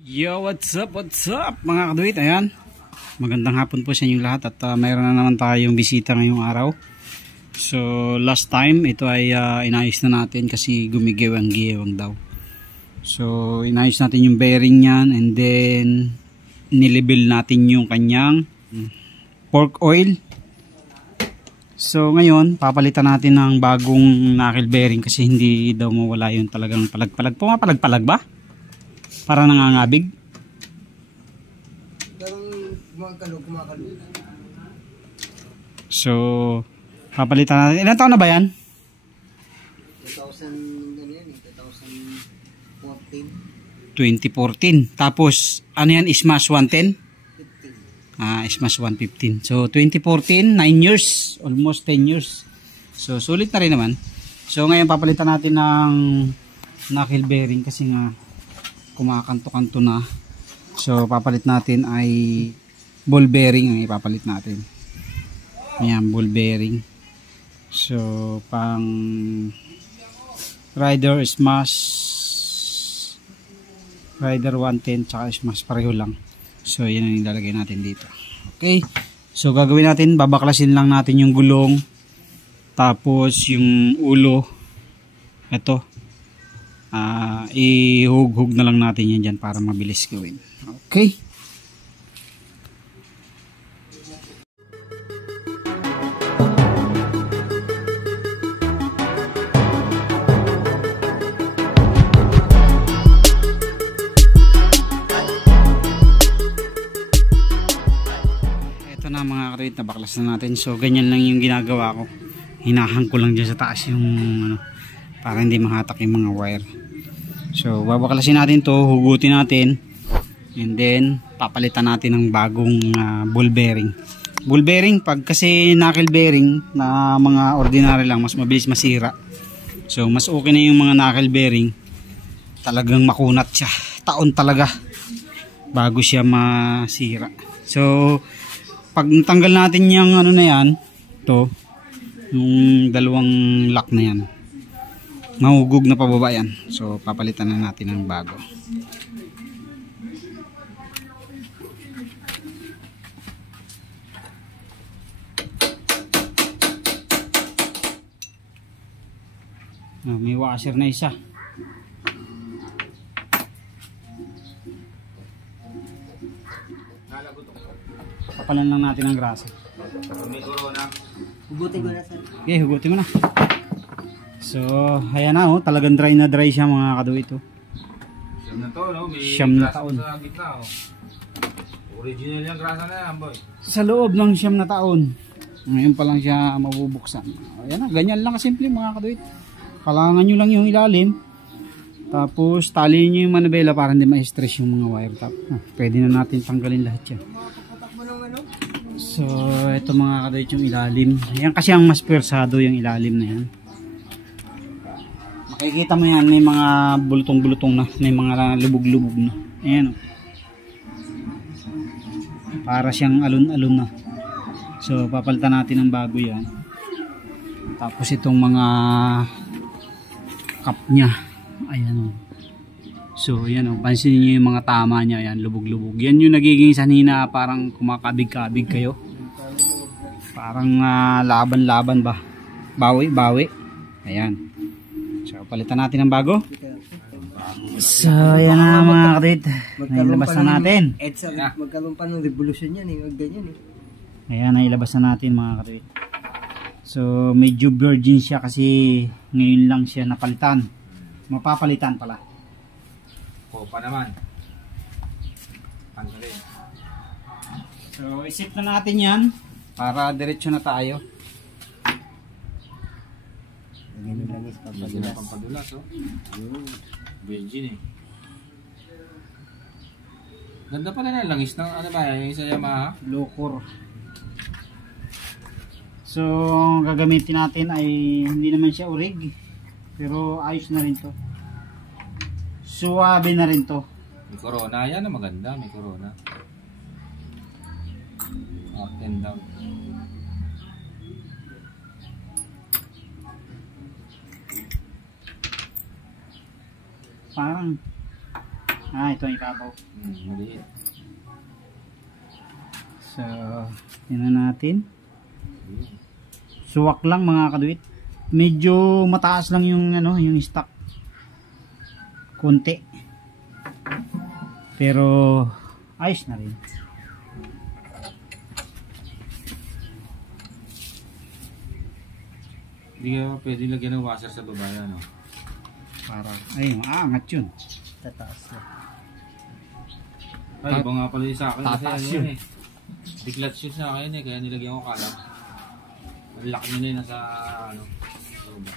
Yo, what's up mga kaduit, ayan. Magandang hapon po sa inyong lahat at mayroon na naman tayong bisita ngayong araw. So, last time, ito ay inayos na natin kasi gumigewang-gewang daw. So, inayos natin yung bearing niyan and then nilibel natin yung kanyang fork oil. So, ngayon, papalitan natin ng bagong knuckle bearing kasi hindi daw mawala yun talagang palag-palag. Pumapalag-palag ba? Para nangangabig. Kumakalo. So, papalitan natin. Ilan taon na ba yan? 2014. Tapos, ano yan? Smash 110? 15. Smash 115. So, 2014, 9 years. Almost 10 years. So, sulit na rin naman. So, ngayon papalitan natin ng knuckle bearing kasi nga kumakanto-kanto na. So papalit natin ay ball bearing ang ipapalit natin. Ayan, ball bearing. So pang Rider Smash, Rider 110 tsaka Smash pareho lang. So yan ang ilalagay natin dito. Okay, so gagawin natin, babaklasin lang natin yung gulong, tapos yung ulo, ito ihug-hug na lang natin yan dyan para mabilis gawin. Okay, ito na mga karit, nabaklas na natin. So ganyan lang yung ginagawa ko, hinahang ko lang dyan sa taas yung para hindi mahatak yung mga wire. So babaklasin natin to, hugutin natin, and then papalitan natin ng bagong ball bearing. Ball bearing, pag kasi knuckle bearing na mga ordinary lang, mas mabilis masira. So mas okay na yung mga knuckle bearing, talagang makunat siya, taon talaga bago siya masira. So pag natanggal natin yung ano na yan, to yung dalawang lock na yan, mahugog na pababa yan. So papalitan na natin ng bago. May washer na isa. Papalan lang natin ang grasa. May corona. Hugutin ko na, sir. Okay, hugutin mo na. So, ayan na, talagang dry na dry siya mga kaduit. Siyam na to, no? May siyam na taon. Sa gitna, Original yung grasa na yan, boy. Sa loob ng 9 na taon. Ngayon pa lang siya mabubuksan. Ayan na, ganyan lang kasimple mga kaduit. Kalangan nyo lang yung ilalim. Tapos, tali nyo yung manabela para hindi ma-stress yung mga wire top. Pwede na natin tanggalin lahat yan. So, ito mga kaduit yung ilalim. Ayan kasi ang mas persado yung ilalim na yan. Makikita mo yan, may mga bulutong-bulutong na, may mga lubog-lubog na. Ayan, para siyang alon-alon na. So papalitan natin ng bago yan. Tapos itong mga cup nya, ayan so ayan pansinin nyo yung mga tama nya, ayan, lubog-lubog. Yan yung nagiging sanina, parang kumakabig-kabig kayo, parang laban-laban ba, bawi-bawi. Ayan, so palitan natin ng bago. So ayan na mga katit, nailabas na natin. Magkaroon pa ng revolution yan, ganyan. Ayan, nailabas na natin mga katit. So medyo virgin siya kasi ngayon lang siya napalitan, mapapalitan pala. Kopa naman. Panggalin. So isip na natin yan para diretso na tayo. Lagyan ng pampadulas, Virgin Ganda pala na langis ng ano ba yung isa Yamaha? Locor. So gagamitin natin ay hindi naman siya urig, pero ayos na rin to. Suwabe na rin to. May corona yan na maganda, may corona. Up and down. Parang Ito ang ibabaw. Maliit. So, tingnan natin. Suwak lang mga kaduit. Medyo mataas lang yung yung stock. Konti. Pero ayos na rin. Hindi ka pwede lagyan ng washer sa baba yan, no? Para, maangat yun. Tataas na. Ay, iba nga pala yung sa akin. Tataas Kasi yun. Declat shoes sa akin kaya nilagyan ko kalam. Ang laki nyo na yun nasa, sa baba.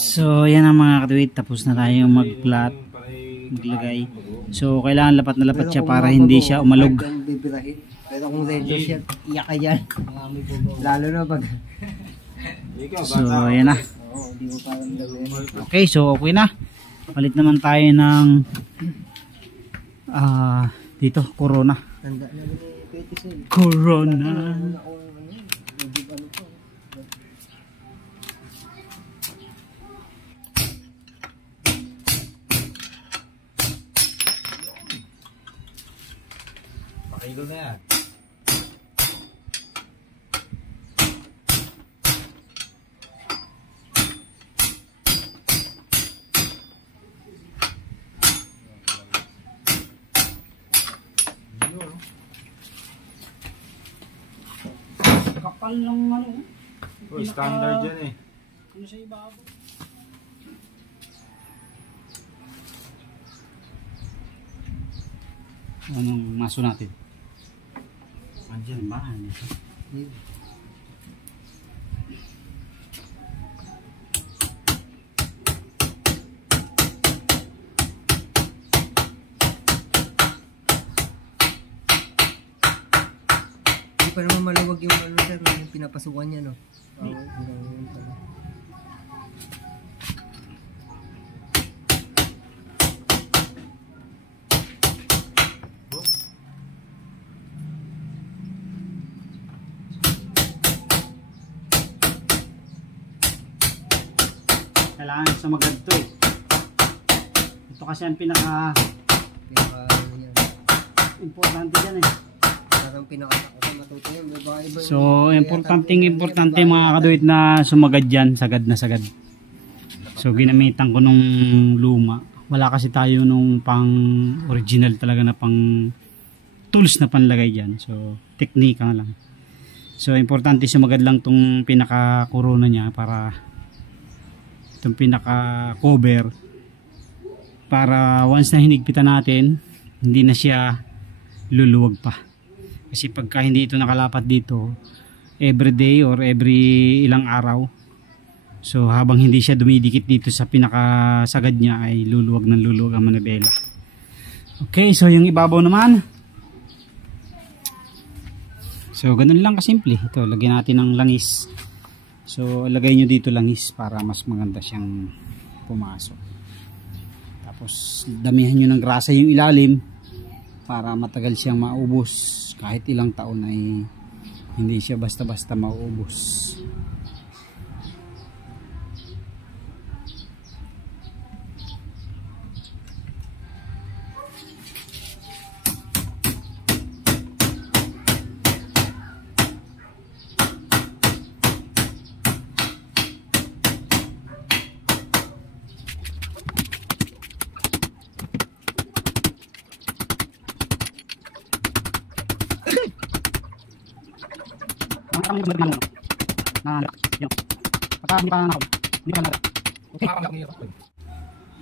So, yan ang mga katuwid. Tapos na tayo mag-plot, maglagay. So, kailangan lapat na lapat siya para hindi siya umalog. Pero kung ready siya, iyak ka dyan. Lalo na pag... So, yan na. Oo, di mo parang gawin. Okay, so okay na. Palit naman tayo ng dito, Corona. Tanda na rin ni Petisel. Corona. Pakilo na yan. Kapal ng Standard yan eh. Ano sa ibabaw? Anong maso natin? Andiyan ba? Hindi pa naman maluwag yung sir, yung pinapasukan niya, no? Oo, Kailangan sa magad to eh. Ito kasi ang pinaka importante dyan eh. Parang pinakatakot matuto yun. So, importante mga kaduit na sumagad dyan, sagad na sagad. So, ginamitan ko nung luma. Wala kasi tayo nung pang original talaga na pang tools na panlagay dyan. So, teknika na lang. So, importante sumagad lang tong pinaka-corona niya para itong pinaka-cover para once na hinigpitan natin, hindi na siya luluwag pa. Kasi pagka hindi ito nakalapat dito every day or every ilang araw, so habang hindi siya dumidikit dito sa pinakasagad niya ay luluwag ng luluwag ang manibela. Okay, so yung ibabaw naman, so ganun lang kasimple. Ito, lagyan natin ng langis. So lagay nyo dito langis para mas maganda siyang pumasok. Tapos damihan nyo ng grasa yung ilalim para matagal siyang maubos. Kahit ilang taon ay hindi siya basta-basta maubos.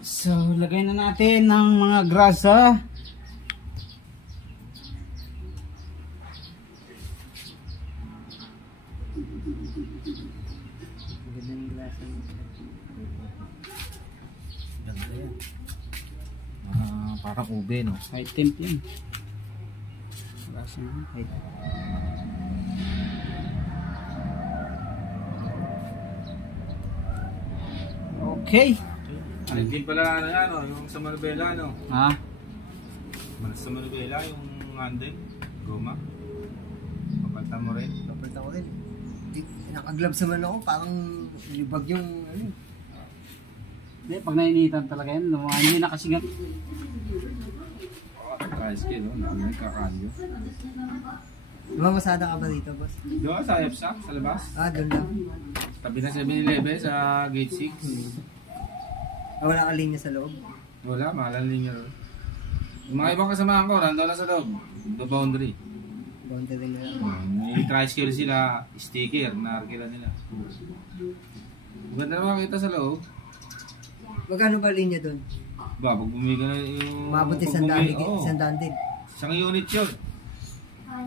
So, lagay na natin ng mga grasa. Ganda yan. Parang ube, no? High temp yan. Grasa yan. Okay. Din pala ano yan, yung sa Manubela, no? Ha? Sa Manubela, yung handle, goma. Papalta mo rin. Napalta ko rin. Naka-gloves naman ako, parang libag yung ano. Hindi, pag nainitan talaga yan, hindi na kasi nga. Tricycle, no? Namin kakalyo. Lumamasada ka ba dito, boss? Doon sa EPSA, sa labas. Doon lang. Tabi na 7-Eleven sa gate 6. Wala ka linya sa loob. Wala, mahal ang linya ron. Yung mga ibang kasamahan ko, nandun lang sa loob. The boundary. Boundary na lang. May tricycle sila, sticker, naarkila nila. Maganda naman kita sa loob. Magkano ba linya doon? Ba, pag bumili ka na yung... Mabot isang daan din. Isang unit yun.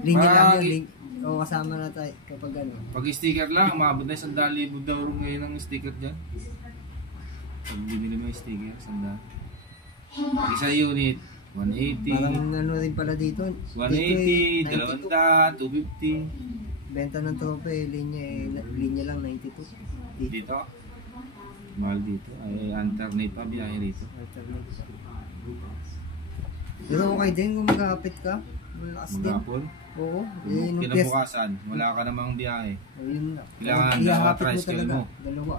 Linya lang Pag- yun. O kasama na tayo kapag ano. Pag sticker lang, umabot na 100,000 daw ngayon ang sticker dyan. Pag bumili mo yung sticker, 100. Isa unit, 180. Parang ano rin pala dito. 180, Dito 200, 250. benta ng tropa linya lang 92. Dito? Mahal dito. Ay, alternate pa biyahe rito. Pero okay din kung magkakapit ka. Malakas din. Maghapon. Oo. Nung Kinabukasan, wala ka namang biyahe. Yun na. Kailangan Ihahapit dalawa mo tricycle talaga. mo. Dalawa.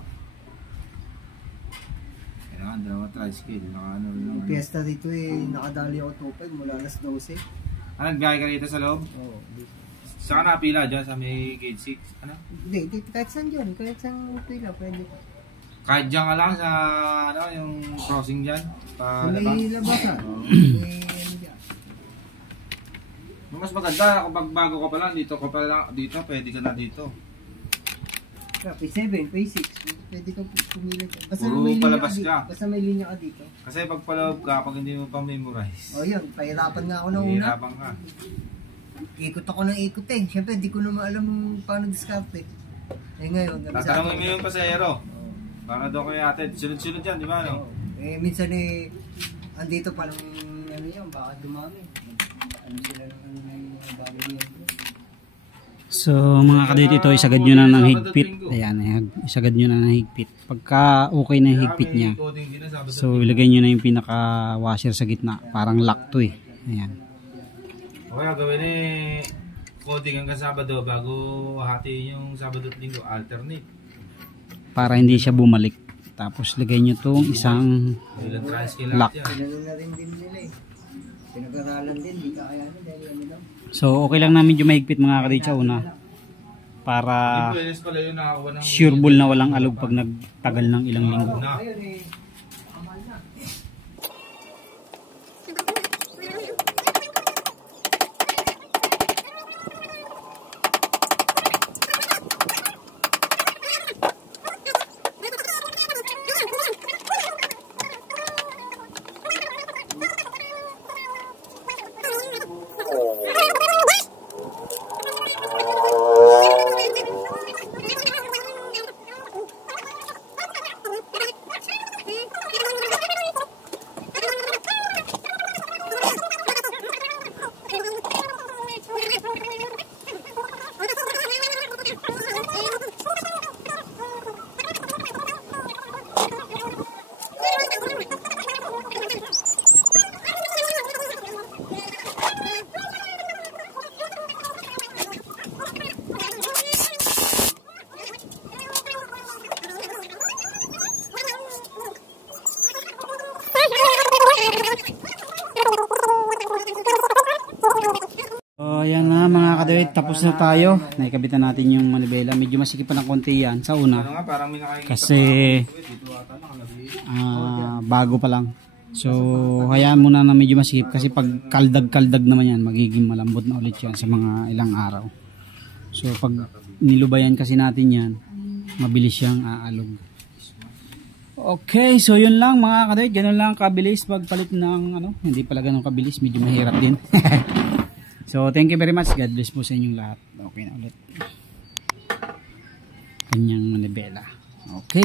Kailangan dalawa tricycle. Nakaano rin Yung naman. piyesta dito nakadali ako 2.5 mula alas 12. Ano, nagbiyahe ka rito sa loob? Oo. Saan ka napila dyan sa may gate 6? Ano? Hindi, kahit saan dyan. Kahit saan pila, pwede. Kahit dyan ka lang sa ano, yung crossing dyan? Pa, May diba? labasan. Oo. May ano dyan. Mas maganda kapag bago ka pa lang, dito ka pa lang, dito, pwede ka na dito. Pay 7, pay 6. Pwede ka pumili. Basta Puro may linya palabas dito. ka. Basta may linya ka dito. Kasi pag paloob ka, pag hindi mo pa memorize, O yun, pahirapan nga ako na una. hihirapan ka. Ikot ako ng ikot eh. Siyempre, di ko naman alam paano diskarte. Eh ngayon, Tatanungin mo yung pasahero. Para daw kayo ate, sunod-sunod yan, di ba? No? minsan andito pa lang ano yan, bakit dumami? Ano sila ng ano na yung mga bagay niyan. So mga kadit, ito isagad nyo na ng higpit. Ayan, isagad nyo na ng higpit. Pagka okay na yung higpit niya, so ilagay nyo na yung pinaka washer sa gitna. Parang lock to eh. Ayan. Okay, gawin coding hanggang Sabado bago hati yung Sabado at Linggo, alternate. Para hindi siya bumalik. Tapos lagay nyo itong isang Ilang tricycle lock. lahat yan. Pinano na rin din nila eh. Pinag-aralan din, di ka kaya na dahil ano lang. So okay lang na medyo mahigpit mga kadit sa una. Para Pwede pala yun nakakuha ng... sureball na walang alog pag nagtagal ng ilang linggo. Na. Ayun eh, amal na. So ayan na mga kadit, tapos na tayo. Naikabitan natin yung manibela. Medyo masikip pa ng konti yan sa una. Ano nga, parang may nakikita Kasi dito ata nakalagay. bago pa lang. So hayaan muna na medyo masikip kasi pag kaldag-kaldag naman yan, magiging malambot na ulit yan sa mga ilang araw. So pag nilubayan kasi natin yan, mabilis siyang aalog. Okay, so yun lang mga kadit, ganun lang kabilis pagpalit ng ano, hindi pala ganun kabilis, medyo mahirap din. So thank you very much, God bless po sa inyong lahat. Okay na ulit. Kanyang manibela. Okay.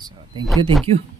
So thank you.